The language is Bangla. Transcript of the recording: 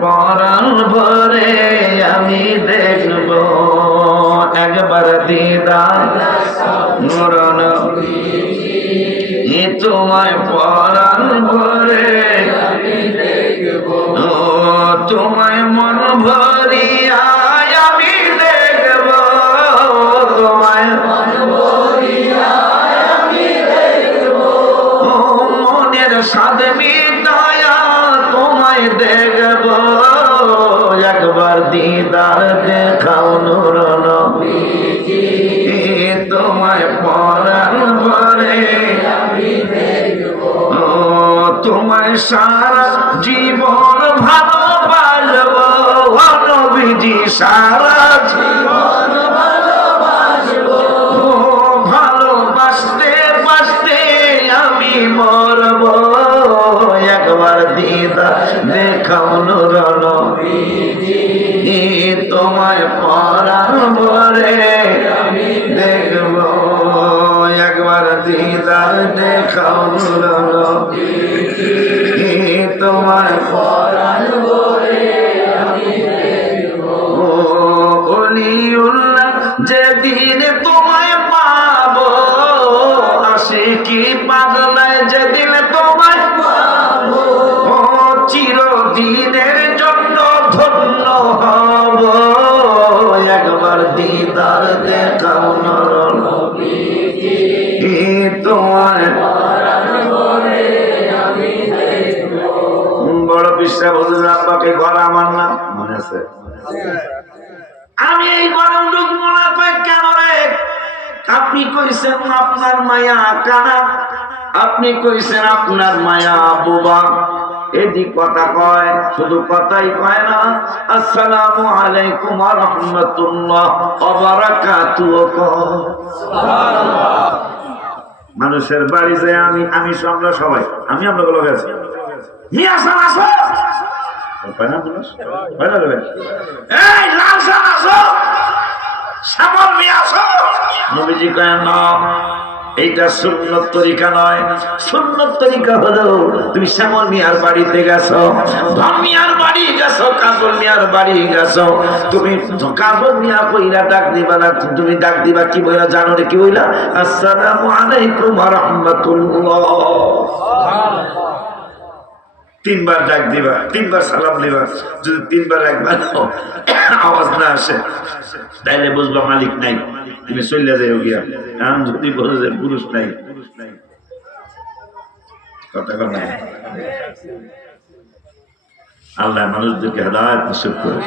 পরাণ ভরে আমি দেখব একবার দিদার নূরন তোমায় পরাণ ভরে ও তোমায় মন ভরিয়া আমি দেখব তোমায় মন ভরিয়া আমি দেখব মনের সাদ মিটায়া তোমায় দেখব একবার দিদার দেখাও নূর নবীজি তোমায় পরাণ ভরে আমি দেখব তোমায় সারা জীবন ভালোবাসবো নবীজি সারা জীবন ভালোবাসবো ভালোবাসতে বাসতে আমি মরব একবার দিদা দেখাও নূর নবীজি তোমায় পরাণ ভরে আমি দেখব একবার দিদার দেখাও নূর নবীজি তোমায় পরাণ ভরে আমি দেখব ওলিউল্লাহ যেদিন তোমায় পাবো আশিকি পাগলায় যেদিন তোমায় পাবো চিরদিনের জন্য ধন্য হব একবার দিদার দেখাও নূর নবীজি তোমায় পরাণ ভরে আমি দেখব বড় বিশ্বাস হুজুর আব্বাকে ঘর আমার না মনে আছে আমি এই গরম দুঃখ মনে কই কেন রে আপনি কইছেন আপনার মায়া কানা আপনি কইছেন আপনার মায়া বুবা এদিক কথা কয় শুধু কথাই কয় না আসসালামু আলাইকুম ওয়া রাহমাতুল্লাহ ওয়া বারাকাতুহু সুবহানাল্লাহ মানুষের বাড়ি যায় আমি আমরা সবাই আমরা বলে গেছি মিয়া সান আসো পানা মানুষ পানা রে এই লাল সান আসো শ্যামল মিয়া আসো নবীজি কয় না এইটা সুন্নত তরিকা নয় সুন্নত তরিকা হলো তুমি শ্যামল মিয়ার বাড়িতে গেছো ধন মিয়ার বাড়ি গেছো কাজল মিয়ার বাড়ি গেছো তুমি কাজল মিয়া কইরা ডাক দিবা না তুমি ডাক দিবা কি বইলা জানো রে কি বইলা আসসালামু আলাইকুম ওয়া রাহমাতুল্লাহ তিনবার ডাক দিবা তিনবার সালাম দিবা যদি তিনবার একবার আওয়াজ না আসে তাইলে বুঝবা মালিক নাই তুমি চলে যাও গিয়া কারণ যদি বলে যে পুরুষ নাই কথা কথা আল্লাহ মানুষদেরকে হেদায়েত নসিব করে